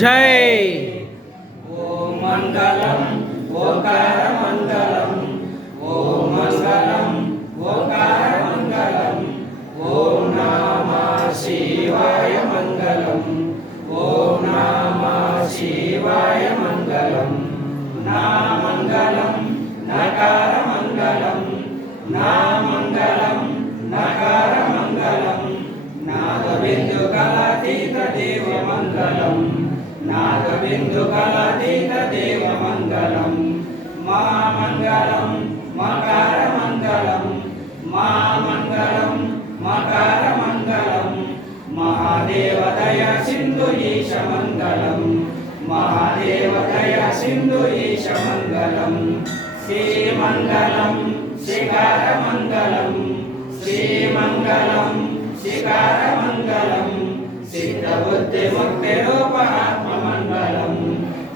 జై. ఓం మంగళం ఓంకార మంగళం, ఓం మంగళం ఓంకార మంగళం, ఓం నమః శివాయ మంగళం, ఓం నమః శివాయ మంగళం. నా మంగళం నకార మంగళం, నా మంగళం నకార మంగళం, నాదబిందు కళాతీత దేవ మంగళం, నాదబిందు కళాతీత దేవ మంగళం. మా మంగళం మకార మంగళం, మా మంగళం మకార మంగళం, మహాదేవ దయ సింధు ఈశ మంగళం, మహాదేవ దయ సింధు ఈశ మంగళం. శ్రీమంగళం శిఖర మంగళం, శ్రీమంగళం శిఖర మంగళం, సిద్ధ బుద్ధి ముక్తి రూప ఆత్మ మంగళం,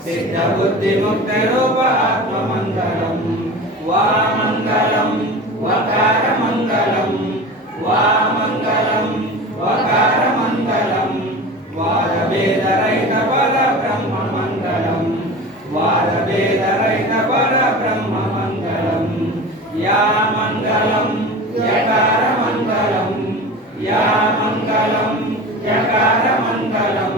సిద్ధ బుద్ధి ముక్తి రూప ఆత్మ మంగళం. వా మంగళం వకార మంగళం, వా మంగళం వకార మంగళం, వాద భేద రహిత పర బ్రహ్మ మంగళం, వాద భేద రహిత పర బ్రహ్మ మంగళం. యా మంగళం యకార మంగళం, యా మంగళం యకార మంగళం,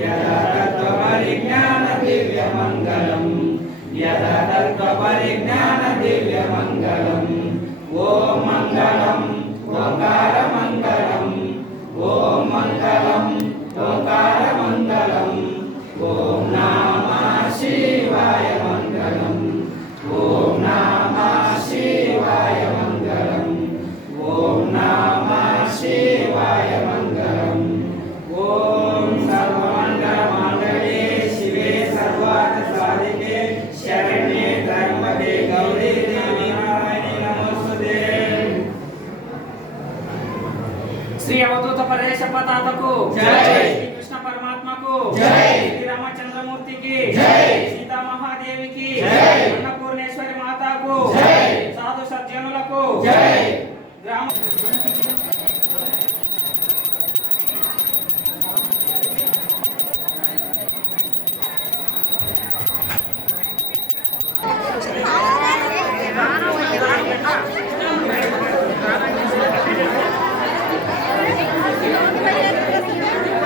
యథాతత్వ పరిజ్ఞాన దివ్య మంగళం, యథాతత్వ పరిజ్ఞాన దివ్య మంగళం. ఓం మంగళం ఓంకార మంగళం, ఓం మంగళం ఓంకార మంగళం, ఓం నమః శివాయ మంగళం, ఓం నమః శివాయ మంగళం, ఓం నమః శివాయ మంగళం. ఓం సర్వమంగళ మాంగళ్యే శివే సర్వార్థ సాధికే శరణ్యే త్ర్యంబకే గౌరీ దేవి నారాయణి నమోస్తుతే. శ్రీ అవధూత పరదేశ పతాతకు జై. శ్రీ కృష్ణ పరమాత్మకు జై. శ్రీ రామచంద్రమూర్తికి జై. సీతా మహాదేవికి జై. అన్నపూర్ణేశ్వరి మాతాకు జై. సాధు సజ్జనులకు జై. గ్రామ